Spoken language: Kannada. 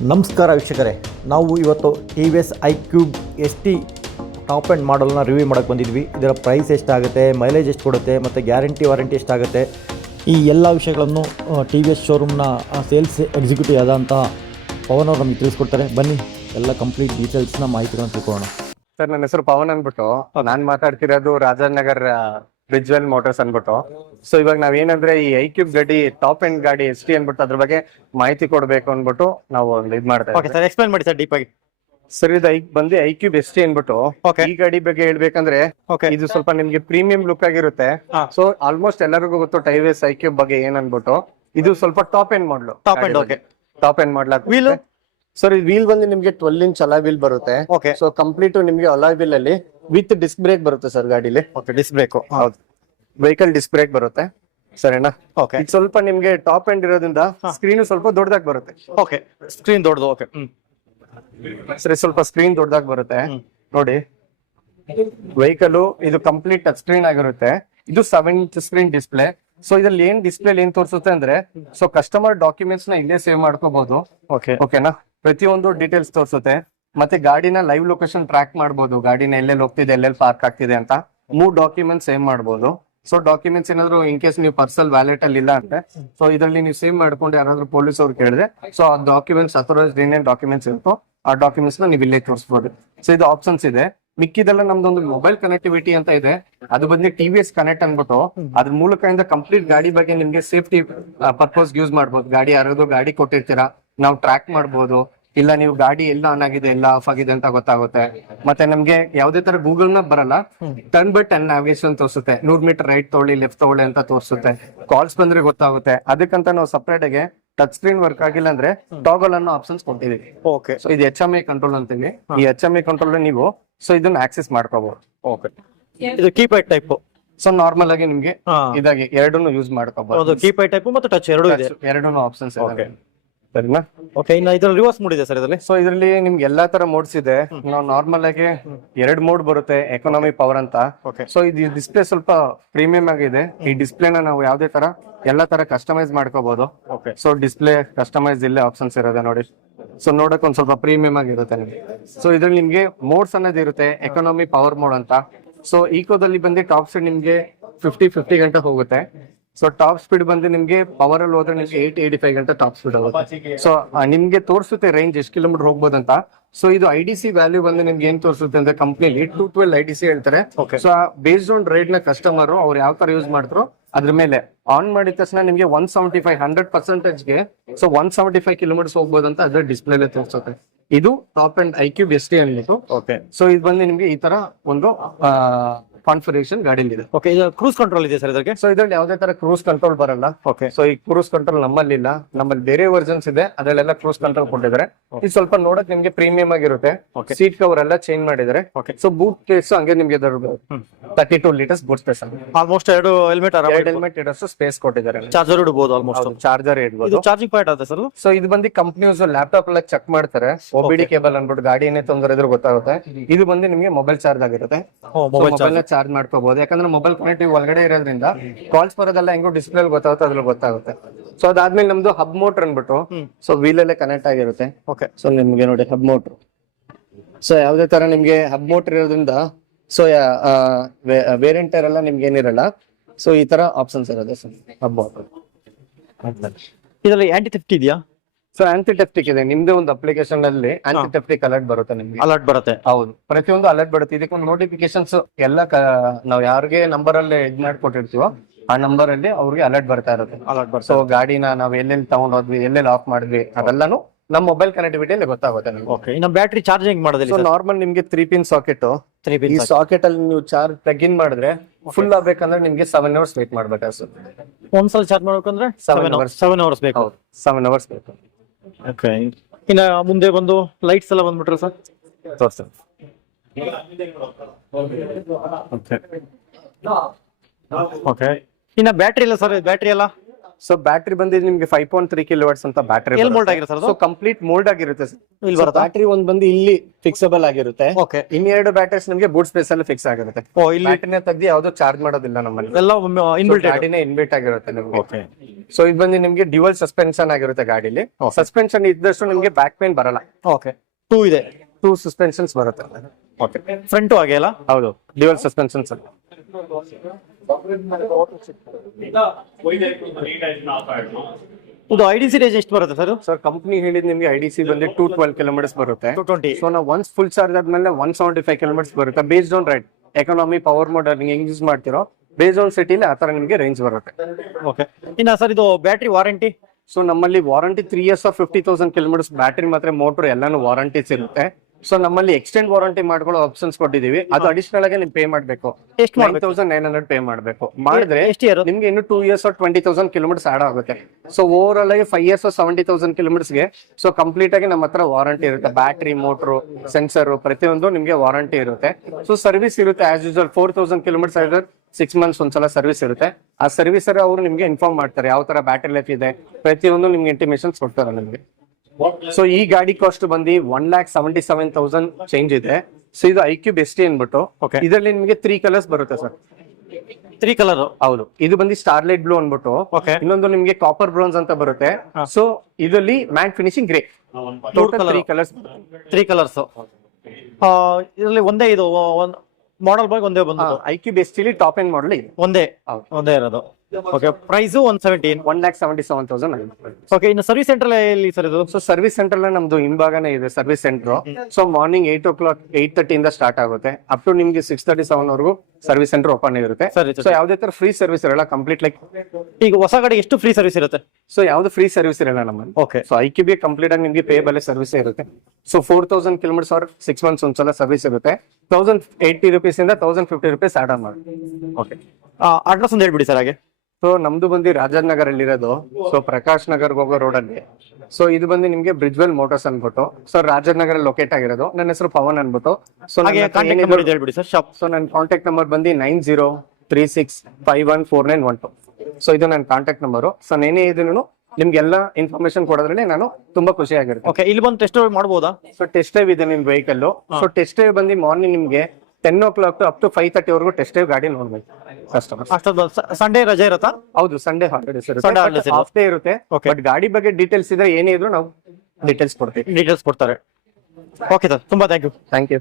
ನಮಸ್ಕಾರ ವೀಕ್ಷಕರೇ, ನಾವು ಇವತ್ತು T V S iQube ST top end ಮಾಡಲ್ನ ರಿವ್ಯೂ ಮಾಡೋಕ್ಕೆ ಬಂದಿದ್ವಿ. ಇದರ ಪ್ರೈಸ್ ಎಷ್ಟಾಗುತ್ತೆ, ಮೈಲೇಜ್ ಎಷ್ಟು ಕೊಡುತ್ತೆ ಮತ್ತು ಗ್ಯಾರಂಟಿ ವಾರಂಟಿ ಎಷ್ಟಾಗುತ್ತೆ, ಈ ಎಲ್ಲ ವಿಷಯಗಳನ್ನು ಟಿ ವಿ ಎಸ್ ಶೋರೂಮ್ನ ಸೇಲ್ಸ್ ಎಕ್ಸಿಕ್ಯೂಟಿವ್ ಆದಂಥ ಪವನ್ ಅವರು ನಮಗೆ ತಿಳಿಸ್ಕೊಡ್ತಾರೆ. ಬನ್ನಿ ಎಲ್ಲ ಕಂಪ್ಲೀಟ್ ಡೀಟೇಲ್ಸ್ನ ಮಾಹಿತಿಗಳನ್ನು ತಿಳ್ಕೊಳ್ಳೋಣ. ಸರ್, ನನ್ನ ಹೆಸರು ಪವನ್ ಅಂದ್ಬಿಟ್ಟು. ನಾನ್ ಮಾತಾಡ್ತಿರೋದು ರಾಜನಗರ್ ಬ್ರಿಜ್ವೆಲ್ ಮೋಟರ್ಸ್ ಅನ್ಬಿಟ್ಟು. ಸೊ ಇವಾಗ ನಾವೇನಂದ್ರೆ ಈ iQube ಗಾಡಿ ಟಾಪ್ ಎಂಡ್ ಗಾಡಿ ST ಅನ್ಬಿಟ್ಟು ಅದ್ರ ಬಗ್ಗೆ ಮಾಹಿತಿ ಕೊಡ್ಬೇಕು ಅನ್ಬಿಟ್ಟು ನಾವು ಒಂದು ಇದ್ ಮಾಡ್ತಾ ಓಕೆ ಸರ್, ಎಕ್ಸ್ಪ್ಲೈನ್ ಮಾಡಿ ಸರ್ ಡೀಪ್ ಆಗಿ. ಸರ್, ಇದು ಬಂದು iQube ST ಅನ್ಬಿಟ್ಟು. ಈ ಗಾಡಿ ಬಗ್ಗೆ ಹೇಳ್ಬೇಕಂದ್ರೆ ಇದು ಸ್ವಲ್ಪ ನಿಮ್ಗೆ ಪ್ರೀಮಿಯಂ ಲುಕ್ ಆಗಿರುತ್ತೆ. ಸೊ ಆಲ್ಮೋಸ್ಟ್ ಎಲ್ಲರಿಗೂ ಗೊತ್ತು TVS iQube ಬಗ್ಗೆ ಏನ್ ಅನ್ಬಿಟ್ಟು. ಇದು ಸ್ವಲ್ಪ ಟಾಪ್ ಎಂಡ್ ಮಾಡ್ಲು. ಟಾಪ್ ಎಂಡ್ ಮಾಡ್ಲಾಕ ಸರ್, ಈ ವೀಲ್ ಬಂದು ನಿಮ್ಗೆ 12 ಇಂಚ್ ಅಲಾಯ್ ವೀಲ್ ಬರುತ್ತೆ. ಸೊ ಕಂಪ್ಲೀಟ್ ನಿಮ್ಗೆ ಅಲಾಯ್ ವೀಲ್ ಅಲ್ಲಿ ವಿತ್ ಡಿಸ್ಕ್ ಬ್ರೇಕ್ ಬರುತ್ತೆ ಸರ್ ಗಾಡಿಲಿ. ಡಿಸ್ಕ್ ಬ್ರೇಕ್, ಹೌದು, ವೆಹಿಕಲ್ ಡಿಸ್ಕ್ ಬ್ರೇಕ್ ಬರುತ್ತೆ. ಸರಿನಾ? ಇದು ಸ್ವಲ್ಪ ನಿಮ್ಗೆ ಟಾಪ್ ಎಂಡ್ ಇರೋದ್ರಿಂದ ಸ್ಕ್ರೀನ್ ಸ್ವಲ್ಪ ದೊಡ್ಡದಾಗಿ ಬರುತ್ತೆ. ಓಕೆ, ಸ್ಕ್ರೀನ್ ದೊಡ್ಡದು. ಓಕೆ ಸರಿ, ಸ್ವಲ್ಪ ಸ್ಕ್ರೀನ್ ದೊಡ್ಡದಾಗಿ ಬರುತ್ತೆ ನೋಡಿ. ವೆಹಿಕಲ್ ಇದು ಕಂಪ್ಲೀಟ್ ಟಚ್ ಸ್ಕ್ರೀನ್ ಆಗಿರುತ್ತೆ. ಇದು 7 ಇಂಚ್ ಸ್ಕ್ರೀನ್ ಡಿಸ್ಪ್ಲೇ. ಸೊ ಇದ್ರಲ್ಲಿ ಏನ್ ಡಿಸ್ಪ್ಲೇ ಏನ್ ತೋರಿಸುತ್ತೆ ಅಂದ್ರೆ, ಸೊ ಕಸ್ಟಮರ್ ಡಾಕ್ಯುಮೆಂಟ್ಸ್ ನ ಇಲ್ಲೇ ಸೇವ್ ಮಾಡ್ಕೋಬಹುದು. ಓಕೆನಾ? ಪ್ರತಿಯೊಂದು ಡೀಟೇಲ್ಸ್ ತೋರಿಸುತ್ತೆ. ಮತ್ತೆ ಗಾಡಿನ ಲೈವ್ ಲೊಕೇಶನ್ ಟ್ರ್ಯಾಕ್ ಮಾಡಬಹುದು. ಗಾಡಿನ ಎಲ್ಲೆಲ್ಲಿ ಹೋಗ್ತಿದೆ, ಎಲ್ಲೆಲ್ಲಿ ಪಾರ್ಕ್ ಆಗ್ತಿದೆ ಅಂತ 3 ಡಾಕ್ಯುಮೆಂಟ್ಸ್ ಸೇವ್ ಮಾಡಬಹುದು. ಸೊ ಡಾಕ್ಯುಮೆಂಟ್ಸ್ ಏನಾದ್ರು ಇನ್ ಕೇಸ್ ನೀವು ಪರ್ಸನಲ್ ವ್ಯಾಲೆಟ್ ಅಲ್ಲಿ ಇಲ್ಲ ಅಂದ್ರೆ, ಸೊ ಇದರಲ್ಲಿ ನೀವು ಸೇವ್ ಮಾಡ್ಕೊಂಡು ಯಾರಾದ್ರೂ ಪೊಲೀಸ್ ಅವ್ರು ಕೇಳಿದ್ರೆ, ಸೊ ಆ ಡಾಕ್ಯುಮೆಂಟ್ಸ್ ಅಥರೈಸ್ಡ್ ಏನೇನ್ ಡಾಕ್ಯುಮೆಂಟ್ಸ್ ಇರುತ್ತೋ ಆ ಡಾಕ್ಯುಮೆಂಟ್ಸ್ ನ ನೀವು ಇಲ್ಲೇ ತೋರಿಸಬಹುದು. ಸೊ ಇದು ಆಪ್ಷನ್ಸ್ ಇದೆ. ಮಿಕ್ಕಿದೆಲ್ಲ ನಮ್ದೊಂದು ಮೊಬೈಲ್ ಕನೆಕ್ಟಿವಿಟಿ ಅಂತ ಇದೆ. ಅದು ಬಂದು TVS ಕನೆಕ್ಟ್ ಅನ್ಬಿಟ್ಟು ಅದ್ರ ಮೂಲಕ ಕಂಪ್ಲೀಟ್ ಗಾಡಿ ಬಗ್ಗೆ ನಿಮ್ಗೆ ಸೇಫ್ಟಿ ಪರ್ಪಸ್ ಯೂಸ್ ಮಾಡ್ಬೋದು. ಗಾಡಿ ಯಾರಾದ್ರೂ ಗಾಡಿ ಕೊಟ್ಟಿರ್ತೀರಾ, ನಾವು ಟ್ರ್ಯಾಕ್ ಮಾಡ್ಬೋದು. ಇಲ್ಲ ನೀವು ಗಾಡಿ ಎಲ್ಲ ಆನ್ ಆಗಿದೆ, ಎಲ್ಲ ಆಫ್ ಆಗಿದೆ ಅಂತ ಗೊತ್ತಾಗುತ್ತೆ. ಮತ್ತೆ ನಮ್ಗೆ ಯಾವ್ದೇ ತರ ಗೂಗಲ್ ಮ್ಯಾಪ್ ಬರಲ್ಲ, ಟರ್ನ್ ಬೈ ಟರ್ನ್ ನ್ಯಾವಿಗೇಷನ್ ತೋರಿಸುತ್ತೆ. 100 ಮೀಟರ್ ರೈಟ್ ತಗೊಳ್ಳಿ, ಲೆಫ್ಟ್ ತಗೊಳ್ಳಿ ಅಂತ ತೋರಿಸುತ್ತೆ. ಕಾಲ್ಸ್ ಬಂದ್ರೆ ಗೊತ್ತಾಗುತ್ತೆ. ಅದಕ್ಕಂತ ನಾವು ಸಪರೇಟ್ ಆಗಿ ಟಚ್ ಸ್ಕ್ರೀನ್ ವರ್ಕ್ ಆಗಿಲ್ಲ ಅಂದ್ರೆ ಟಾಗಲ್ ಅನ್ನೋ ಆಪ್ಷನ್ಸ್ ಕೊಟ್ಟಿದೀವಿ. ಓಕೆ, ಸೊ ಇದು HMI ಕಂಟ್ರೋಲ್ ಅಂತೀವಿ. ಈ HMI ಕಂಟ್ರೋಲ್ ನೀವು ಸೊ ಇದನ್ನ ಆಕ್ಸೆಸ್ ಮಾಡ್ಕೋಬಹುದು. ಓಕೆ, ಇದು ಕೀಪ್ಯಾಡ್ ಟೈಪ್. ಸೊ ನಾರ್ಮಲ್ ಆಗಿ ನಿಮ್ಗೆ ಇದಾಗಿ ಎರಡನ್ನೂ ಯೂಸ್ ಮಾಡ್ಕೋಬಹುದು. ಕೀಪ್ಯಾಡ್ ಟೈಪ್ ಮತ್ತು ಟಚ್ ಎರಡೂ ಇದೆ. ಎರಡನ್ನೂ ಆಪ್ಷನ್ಸ್ ಇದೆ. ಸರಿನಾ? ಓಕೆ, ಇನ್ನು ಇದ್ರಲ್ಲಿ ರಿವರ್ಸ್ ಮೋಡ್ ಇದೆ ಸರ್ ಇದರಲ್ಲಿ. ಸೊ ಇದರಲ್ಲಿ ನಿಮ್ಗೆ ಎಲ್ಲಾ ತರ ಮೋಡ್ಸ್ ಇದೆ. ನಾವು ನಾರ್ಮಲ್ ಆಗಿ 2 ಮೋಡ್ ಬರುತ್ತೆ, ಎಕಾನಮಿ ಪವರ್ ಅಂತ. ಸೊ ಇದು ಡಿಸ್ಪ್ಲೇ ಸ್ವಲ್ಪ ಪ್ರೀಮಿಯಂ ಆಗಿದೆ. ಈ ಡಿಸ್ಪ್ಲೇನ ನಾವು ಯಾವ್ದೇ ತರ ಎಲ್ಲಾ ತರ ಕಸ್ಟಮೈಸ್ ಮಾಡ್ಕೋಬಹುದು. ಸೊ ಡಿಸ್ಪ್ಲೇ ಕಸ್ಟಮೈಸ್ ಇಲ್ಲೇ ಆಪ್ಷನ್ಸ್ ಇರೋದೆ ನೋಡಿ. ಸೊ ನೋಡಕ್ ಒಂದ್ ಸ್ವಲ್ಪ ಪ್ರೀಮಿಯಂ ಆಗಿರುತ್ತೆ ನಿಮ್ಗೆ. ಸೊ ಇದ್ರಲ್ಲಿ ನಿಮ್ಗೆ ಮೋಡ್ಸ್ ಅನ್ನೋದು ಇರುತ್ತೆ, ಎಕಾನಮಿ ಪವರ್ ಮೋಡ್ ಅಂತ. ಸೊ ಈಕೋದಲ್ಲಿ ಬಂದು ಟಾಪ್ ಸ್ಪೀಡ್ ನಿಮ್ಗೆ 50 ಗಂಟೆ ಹೋಗುತ್ತೆ. ಸೊ ಟಾಪ್ ಸ್ಪೀಡ್ ಬಂದು ನಿಮ್ಗೆ ಪವರ್ ಅಲ್ಲಿ ಹೋದ್ರೆ ನಿಮ್ಗೆ 85 ಗಂಟೆ ಟಾಪ್ ಸ್ಪೀಡ್ ಹೋಗುತ್ತೆ. ಸೊ ನಿಮ್ಗೆ ತೋರಿಸುತ್ತೆ ರೇಂಜ್ ಎಷ್ಟು ಕಿಲೋಮೀಟರ್ ಹೋಗ್ಬೋದು ಅಂತ. ಸೊ ಇದು IDC ವ್ಯಾಲ್ಯೂ ಬಂದು ನಿಮ್ಗೆ ಏನ್ ತೋರಿಸುತ್ತೆ ಅಂದ್ರೆ, ಕಂಪ್ನಿಲಿ 212 IDC ಹೇಳ್ತಾರೆ. ಸೊ ಬೇಸ್ಡ್ ಆನ್ ರೇಟ್ ನ ಕಸ್ಟಮರ್ ಅವ್ರು ಯಾವ ತರ ಯೂಸ್ ಮಾಡ್ತಾರೋ ಅದ್ರ ಮೇಲೆ ಆನ್ ಮಾಡಿದ ತಕ್ಷಣ ನಿಮ್ಗೆ 175 100%ಗೆ ಸೊ 175 ಕಿಲೋಮೀಟರ್ಸ್ ಹೋಗ್ಬೋದು ಅಂತ ಅದ್ರ ಡಿಸ್ಪ್ಲೇ ತೋರಿಸುತ್ತೆ. ಇದು ಟಾಪ್ ಅಂಡ್ iQube ST ಅಂದ್ಬಿಟ್ಟು. ಸೊ ಇದು ಬಂದು ನಿಮ್ಗೆ ಈ ತರ ಒಂದು ಕಾನ್ಫಿಗರೇಷನ್ ಗಾಡಿಲಿ ಇದೆ. ಓಕೆ, ಇದು ಕ್ರೂಸ್ ಕಂಟ್ರೋಲ್ ಇದೆ ಸರ್ ಇದಕ್ಕೆ. ಸೊ ಇದ್ರಲ್ಲಿ ಯಾವ್ದೇ ತರ ಕ್ರೂಸ್ ಕಂಟ್ರೋಲ್ ಬರಲ್ಲ. ಸೊ ಈ ಕ್ರೂಸ್ ಕಂಟ್ರೋಲ್ ನಮ್ಮಲ್ಲಿ ಇಲ್ಲ. ನಮ್ಮಲ್ಲಿ ಬೇರೆ ವರ್ಜನ್ಸ್ ಇದೆ, ಅದರಲ್ಲೆಲ್ಲ ಕ್ರೂಸ್ ಕಂಟ್ರೋಲ್ ಕೊಟ್ಟಿದ್ದಾರೆ. ಇದು ಸ್ವಲ್ಪ ನೋಡಕ್ ನಿಮ್ಗೆ ಪ್ರೀಮಿಯಂ ಆಗಿರುತ್ತೆ. ಸೀಟ್ ಕವರ್ ಎಲ್ಲ ಚೇಂಜ್ ಮಾಡಿದ್ದಾರೆ. ಸೊ ಬೂಟ್ ಸ್ಪೇಸ್ ಹಂಗೆ ನಿಮ್ಗೆ 32 litres boot space. Almost 2 helmet ಇಡೋಷ್ಟು ಸ್ಪೇಸ್ ಕೊಟ್ಟಿದ್ದಾರೆ. ಚಾರ್ಜರ್ ಇಡಬಹುದು, ಆಲ್ಮೋಸ್ಟ್ ಚಾರ್ಜರ್ ಇಡಬಹುದು. ಚಾರ್ಜಿಂಗ್ ಪಾಯಿಂಟ್ ಆಗುತ್ತೆ ಸರ್. ಸೊ ಇದು ಬಂದು ಕಂಪ್ನೀಸ್ ಲ್ಯಾಪ್ಟಾಪ್ ಎಲ್ಲ ಚೆಕ್ ಮಾಡ್ತಾರೆ. OBD ಕೇಬಲ್ ಅನ್ಬಿಟ್ಟು ಗಾಡಿ ಏನೇ ತೊಂದರೆ ಇದ್ರೂ ಗೊತ್ತಾಗುತ್ತೆ. ಇದು ಬಂದು ನಿಮ್ಗೆ ಮೊಬೈಲ್ ಚಾರ್ಜ್ ಆಗಿರುತ್ತೆ. ಮೊಬೈಲ್ ಚಾರ್ಜ್ ಮಾಡ್ಕೋಬಹುದು. ಯಾಕಂದ್ರೆ ಮೊಬೈಲ್ ಕನೆಕ್ಟಿವ್ ಒಳಗಡೆ ಇರೋದ್ರಿಂದ ಕಾಲ್ಸ್ ಬರೋದೆಲ್ಲ ಹೆಂಗೋ ಡಿಸ್ಪ್ಲೇ ಗೊತ್ತಾಗುತ್ತೆ, ಅದ್ರಲ್ಲಿ ಗೊತ್ತಾಗುತ್ತೆ. ಸೊ ಅದಾದ್ಮೇಲೆ ನಮ್ದು ಹಬ್ ಮೋಟರ್ ಅನ್ಬಿಟ್ಟು, ಸೊ ವೀಲ್ ಅಲ್ಲೇ ಕನೆಕ್ಟ್ ಆಗಿರುತ್ತೆ. ಸೊ ನಿಮ್ಗೆ ನೋಡಿ ಹಬ್ ಮೋಟರ್. ಸೊ ಯಾವ್ದೇ ತರ ನಿಮ್ಗೆ ಹಬ್ ಮೋಟರ್ ಇರೋದ್ರಿಂದ ಸೊ ವೇರಿಯಂಟ್ ಎಲ್ಲ ನಿಮ್ಗೆ ಏನಿರಲ್ಲ. ಸೊ ಈ ತರ ಆಪ್ಷನ್ಸ್ ಇರೋದೆ ಸರ್ ಹಬ್ ಮೋಟರ್. ಇದರಲ್ಲಿ ಆಂಟಿ ಥೆಫ್ಟ್ ಇದೆಯಾ? ಸೊ ಆಂಟಿ ಟೆಫ್ಟಿಕ್ ಇದೆ. ನಿಮ್ದೇ ಒಂದು ಅಪ್ಲಿಕೇಶನ್ ಅಲ್ಲಿ ಆಂಟಿ ಟೆಫ್ಟಿಕ್ ಅಲರ್ಟ್ ಬರುತ್ತೆ ನಿಮ್ಗೆ. ಅಲರ್ಟ್ ಬರುತ್ತೆ? ಹೌದು, ಪ್ರತಿಯೊಂದು ಅಲರ್ಟ್ ಬರುತ್ತೆ. ಇದಕ್ಕೊಂದು ನೋಟಿಫಿಕೇಶನ್ಸ್ ಎಲ್ಲ ನಾವ್ ಯಾರಿಗೆ ನಂಬರ್ ಅಲ್ಲಿ ಇದ್ ಮಾಡ್ಕೊಟ್ಟಿರ್ತೀವೋ ಆ ನಂಬರ್ ಅಲ್ಲಿ ಅವ್ರಿಗೆ ಅಲರ್ಟ್ ಬರ್ತಾ ಇರುತ್ತೆ. ಸೊ ಗಾಡಿನ ನಾವ್ ಎಲ್ಲೆಲ್ಲಿ ತಗೊಂಡೋದ್ವಿ, ಎಲ್ಲೆಲ್ಲಿ ಆಫ್ ಮಾಡಿದ್ವಿ, ಅದೆಲ್ಲಾನು ನಮ್ಮ ಮೊಬೈಲ್ ಕನೆಕ್ಟಿವಿಟಿಯಲ್ಲಿ ಗೊತ್ತಾಗುತ್ತೆ ನಿಮ್ಗೆ. ಇನ್ನು ಬ್ಯಾಟ್ರಿ ಚಾರ್ಜಿಂಗ್ ಮಾಡೋದಿಲ್ಲ. ನಾರ್ಮಲ್ ನಿಮ್ಗೆ 3 ಪಿನ್ ಸಾಕೆಟ್. ಈ ಸಾಕೆಟ್ ಅಲ್ಲಿ ನೀವು ಚಾರ್ಜ್ ಪ್ಲಗ್ ಇನ್ ಮಾಡಿದ್ರೆ ಫುಲ್ ಆಗ್ಬೇಕಂದ್ರೆ ನಿಮ್ಗೆ 7 ಅವರ್ಸ್ ವೇಟ್ ಮಾಡ್ಬೇಕಾಗುತ್ತೆ. ಒಂದ್ಸಲ ಚಾರ್ಜ್ ಮಾಡ್ಬೇಕಂದ್ರೆ 7 ಅವರ್ಸ್ ಬೇಕು. 7 ಅವರ್ಸ್ ಬೇಕು. ಓಕೆ, ಇನ್ನ ಮುಂದೆ ಬಂದು ಲೈಟ್ಸ್ ಎಲ್ಲ ಬಂದ್ಬಿಟ್ರೆ ಸರ್ ತೋರಿಸ್ತೀನಿ. ಓಕೆ, ಇನ್ನ ಬ್ಯಾಟ್ರಿ ಇಲ್ಲ ಸರ್? ಬ್ಯಾಟ್ರಿ ಎಲ್ಲ ಸೊ ಬ್ಯಾಟ್ರಿ ಬಂದಿದ್ದು ನಿಮ್ಗೆ 5.3 ಕಿಲೋವಾಟ್ಸ್ ಅಂತ ಬ್ಯಾಟ್ರಿ ಎಲ್ಲಿ ಮೋಲ್ಡ್ ಆಗಿರುತ್ತೆ ಸರ್ ಸೊ ಅದು? ಕಂಪ್ಲೀಟ್ ಮೋಲ್ಡ್ ಆಗಿರುತ್ತೆ ಇಲ್ಲಿ ಬರುತ್ತಾ? ಬ್ಯಾಟ್ರಿ ಒಂದ್ ಬಂದು ಇಲ್ಲಿ ಫಿಕ್ಸಬಲ್ ಆಗಿರುತ್ತೆ. ಓಕೆ. ಇನ್ನೆರಡು ಬ್ಯಾಟರೀಸ್ ನಿಮ್ಗೆ ಬೂಟ್ ಸ್ಪೇಸ್ ಅಲ್ಲಿ ಫಿಕ್ಸ್ ಆಗಿರುತ್ತೆ. ಓ, ಇಲ್ಲಿ ಬ್ಯಾಟ್ರಿನ ತೆಗ್ದು ಯಾವ್ದು ಚಾರ್ಜ್ ಮಾಡೋದಿಲ್ಲ ನಮ್ಮಲ್ಲಿ, ಎಲ್ಲ ಇನ್ಬಿಲ್ಟ್ ಗಾಡಿನೇ ಇನ್ಬಿಲ್ಟ್ ಆಗಿರುತ್ತೆ ನಿಮ್ಗೆ. ಓಕೆ. ಸೊ ಇದು ಬಂದು ನಿಮ್ಗೆ ಡ್ಯುವಲ್ ಸಸ್ಪೆನ್ಷನ್ ಆಗಿರುತ್ತೆ ಗಾಡಿಲಿ. ಸಸ್ಪೆನ್ಷನ್ ಇದ್ದಷ್ಟು ನಿಮ್ಗೆ ಬ್ಯಾಕ್ ಪೇನ್ ಬರಲ್ಲ. ಓಕೆ. 2 ಇದೆ, 2 ಸಸ್ಪೆನ್ಷನ್ಸ್ ಬರುತ್ತೆ. ಓಕೆ. ಫ್ರಂಟ್ ಹಾಗೆ ಅಲ್ಲ? ಹೌದು, ಡ್ಯುವಲ್ ಸಸ್ಪೆನ್ಷನ್ಸ್. ಇದು IDC ರೇಂಜ್ ಎಷ್ಟು ಬರುತ್ತೆ ಸರ್? ಸರ್ ಕಂಪ್ನಿ ಹೇಳಿದ್ ನಿಮ್ಗೆ IDC ಬಂದು 212 ಕಿಲೋಮೀಟರ್ಸ್ ಬರುತ್ತೆ. 220. ಸೊ ನಾವು ಒನ್ಸ್ ಫುಲ್ ಚಾರ್ಜ್ ಆದ್ಮೇಲೆ 175 ಕಿಲೋಮೀಟರ್ಸ್ ಬರುತ್ತೆ. Based on ride, economy, power mode ನೀವು ಹೆಂಗ್ ಯೂಸ್ ಮಾಡ್ತಿರೋ ಬೇಸ್ಡ್ ಆನ್ ಸಿಟಿಲಿ ಆತರ ನಿಮ್ಗೆ ರೇಂಜ್ ಬರುತ್ತೆ. ಓಕೆ. ಇನ್ನ ಸರ್ ಇದು ಬ್ಯಾಟ್ರಿ ವಾರಂಟಿ? ಸೊ ನಮ್ಮಲ್ಲಿ warranty 3 years of 50,000 kilometres battery ಮಾತ್ರ, ಮೋಟರ್ ಎಲ್ಲಾನು ವಾರಂಟೀಸ್ ಇರುತ್ತೆ. ಸೊ ನಮ್ಮಲ್ಲಿ ಎಕ್ಸ್ಟೆಂಡ್ ವಾರಂಟಿ ಮಾಡ್ಕೊಳ್ಳೋ ಆಪ್ಷನ್ಸ್ ಕೊಟ್ಟಿದೀವಿ. ಅದು ಅಡಿಷನಲ್ ಆಗಿ ನೀವು ಪೇ ಮಾಡಬೇಕು. ಎಷ್ಟು ಮಾಡ್ಬೇಕು? 9,900 ಪೇ ಮಾಡಬೇಕು. ಮಾಡಿದ್ರೆ ಎಷ್ಟು ಇಯರ್? ನಿಮ್ಗೆ ಇನ್ನು 2 years or 20,000 ಕಿಲೋಮೀಟರ್ಸ್ ಆಡ್ ಆಗುತ್ತೆ. ಸೊ ಓವರ್ ಆಲ್ ಆಗಿ 5 years or 70,000 ಕಿಲೋಮೀಟರ್ಸ್ ಗೆ ಸೊ ಕಂಪ್ಲೀಟ್ ಆಗಿ ನಮ್ಮ ಹತ್ರ ವಾರಂಟಿ ಇರುತ್ತೆ. ಬ್ಯಾಟ್ರಿ, ಮೋಟರ್, ಸೆನ್ಸರ್ ಪ್ರತಿಯೊಂದು ನಿಮ್ಗೆ ವಾರಂಟಿ ಇರುತ್ತೆ. ಸೊ ಸರ್ವಿಸ್ ಇರುತ್ತೆ ಆಸ್ ಯೂಶುವಲ್. 4,000 ಕಿಲೋಮೀಟರ್ಸ್ ಆದ್ರೆ 6 months ಒಂದ್ಸಲ ಸರ್ವಿಸ್ ಇರುತ್ತೆ. ಆ ಸರ್ವಿಸರ್ ಅವರು ನಿಮ್ಗೆ ಇನ್ಫಾರ್ಮ್ ಮಾಡ್ತಾರೆ ಯಾವ ತರ ಬ್ಯಾಟರಿ ಲೈಫ್ ಇದೆ, ಪ್ರತಿಯೊಂದು ನಿಮ್ಗೆ ಇಂಟಿಮೇಷನ್ಸ್ ಕೊಡ್ತಾರೆ ನಿಮ್ಗೆ. ಸೊ ಈ ಗಾಡಿ ಕಾಸ್ಟ್ ಬಂದು 1,77,000 ಚೇಂಜ್ ಇದೆ. ಸೊ ಇದು iQube ST ಅನ್ಬಿಟ್ಟು. Okay. ಇದರಲ್ಲಿ ನಿಮ್ಗೆ 3 ಕಲರ್ಸ್ ಬರುತ್ತೆ ಸರ್. 3 ಕಲರ್? ಹೌದು. ಇದು ಬಂದು ಸ್ಟಾರ್ಲೈಟ್ ಬ್ಲೂ ಅನ್ಬಿಟ್ಟು. Okay. ಇನ್ನೊಂದು ನಿಮ್ಗೆ ಕಾಪರ್ ಬ್ರೌನ್ಸ್ ಅಂತ ಬರುತ್ತೆ. ಸೊ ಇದರಲ್ಲಿ matte finishing grey. Total 3 colours. 3 colours. ಇದರಲ್ಲಿ ಒಂದೇ ಇದು ಮಾಡೆಲ್ ಬಗ್ಗೆ ಒಂದೇ ಬಂದು iQube ST ಲಿ ಟಾಪ್ ಎಂಡ್ ಮಾಡಲ್ ಇದೆ. ಒಂದೇ ಇರೋದು. ಓಕೆ. ಪ್ರೈಸ್ 117. 1,77,000 ಆಗುತ್ತೆ. ಓಕೆ. ಇನ್ನು ಸರ್ವಿಸ್ ಸೆಂಟರ್ ಎಲ್ಲಿ ಸರ್ ಇದು? ಸೊ ಸರ್ವಿಸ್ ಸೆಂಟರ್ ನಮ್ದು ಹಿಂಭಾಗನೇ ಇದೆ service centre. So morning 8 o'clock 8:30 ಇಂದ ಸ್ಟಾರ್ಟ್ ಆಗುತ್ತೆ. ಅಪ್ ಟು ನಿಮ್ಗೆ 6:37 ವರೆಗೂ ಸರ್ವಿಸ್ ಸೆಂಟರ್ ಓಪನ್ ಇರುತ್ತೆ. ಸರಿ. ಸೊ ಯಾವುದೇ ತರ ಫ್ರೀ ಸರ್ವಿಸ್ ಇರಲ್ಲ. ಕಂಪ್ಲೀಟ್ ಲೈಕ್ ಈಗ ಹೊಸ ಗಾಡಿ ಎಷ್ಟು ಫ್ರೀ ಸರ್ವಿಸ್ ಇರುತ್ತೆ? ಸೊ ಯಾವ್ದು ಫ್ರೀ ಸರ್ವಿಸ್ ಇರಲ್ಲ ನಮ್ಮಲ್ಲಿ. ಓಕೆ. ಸೊ iQube ಕಂಪ್ಲೀಟ್ ಆಗಿ ನಿಮ್ಗೆ ಪೇಬಲ್ ಸರ್ವಿಸ್ ಇರುತ್ತೆ. ಸೊ 4,000 ಕಿಲೋಮೀಟರ್ಸ್ ಆರ್ 6 months ಒಂದ್ಸಲ ಸರ್ವಿಸ್ ಇರುತ್ತೆ. 1,080 rupees ಇಂದ 1,050 rupees ಆಡ್ ಮಾಡಿ. ಓಕೆ. ಅಡ್ರೆಸ್ ಒಂದು ಹೇಳ್ಬಿಡಿ ಸರ್ ಹಾಗೆ. ಸೊ ನಮ್ದು ಬಂದು ರಾಜಾಜ್ ನಗರ್ ಅಲ್ಲಿ ಇರೋದು. ಸೊ ಪ್ರಕಾಶ್ ನಗರ್ ಹೋಗೋ ರೋಡ್ ಅಲ್ಲಿ. ಸೊ ಇದು ಬಂದು ನಿಮ್ಗೆ ಬ್ರಿಡ್ಜ್ವೆಲ್ ಮೋಟರ್ಸ್ ಅನ್ಬಿಟ್ಟು. ಸೊ ರಾಜಾಜ್ ನಗರ್ ಲೊಕೇಟ್ ಆಗಿರೋದು. ನನ್ನ ಹೆಸರು ಪವನ್ ಅನ್ಬಿಟ್ಟು. ಸೊ ಕಾಂಟ್ಯಾಕ್ಟ್ ನಂಬರ್ ಹೇಳ್ಬಿಡಿ ಸರ್ ಶಾಪ್. ಸೊ ನನ್ನ ಕಾಂಟ್ಯಾಕ್ಟ್ ನಂಬರ್ ಬಂದು 9036514912. ಸೊ ಇದು ನನ್ನ ಕಾಂಟ್ಯಾಕ್ಟ್ ನಂಬರು. ಸೊ ನೇನೇ ಇದನ್ನು ನಿಮ್ಗೆಲ್ಲ ಇನ್ಫಾರ್ಮೇಶನ್ ಕೊಡೋದ್ರಲ್ಲಿ ನಾನು ತುಂಬಾ ಖುಷಿ ಆಗಿರುತ್ತೆ. ಓಕೆ. ಇಲ್ಲಿ ಬಂದು ಟೆಸ್ಟ್ ಮಾಡ್ಬೋದಾ? ಸೊ ಟೆಸ್ಟ್ ಡ್ರೈವ್ ಇದೆ ನಿಮ್ ವೆಹಿಕಲ್. ಸೊ ಟೆಸ್ಟ್ ಡ್ರೈವ್ ಬಂದು ಮಾರ್ನಿಂಗ್ ನಿಮ್ಗೆ 10 o'clock ಅಪ್ ಟು 5:30 ವರೆಗೂ ಟೆಸ್ಟ್ ಡ್ರೈವ್ ಗಾಡಿ ನೋಡ್ಬೇಕು ಕಸ್ಟಮರ್. ಅಷ್ಟೊಂದು ಸಂಡೇ ರಜೆ ಇರುತ್ತಾ? ಹೌದು, ಸಂಡೇ ಹಾಲಿಡೇಸ್ Sunday holidays ಇರುತ್ತೆ, ಹಾಫ್ ಡೇ ಇರುತ್ತೆ. Okay. ಬಟ್ ಗಾಡಿ ಬಗ್ಗೆ ಡೀಟೇಲ್ಸ್ ಇದ್ರೆ ಏನೇ ಇದ್ರು ನಾವು ಡೀಟೇಲ್ಸ್ ಕೊಡ್ತೀವಿ. ಡೀಟೇಲ್ಸ್ ಕೊಡ್ತಾರೆ. ಓಕೆ ಸರ್, ತುಂಬಾ ಥ್ಯಾಂಕ್ ಯು. Thank you.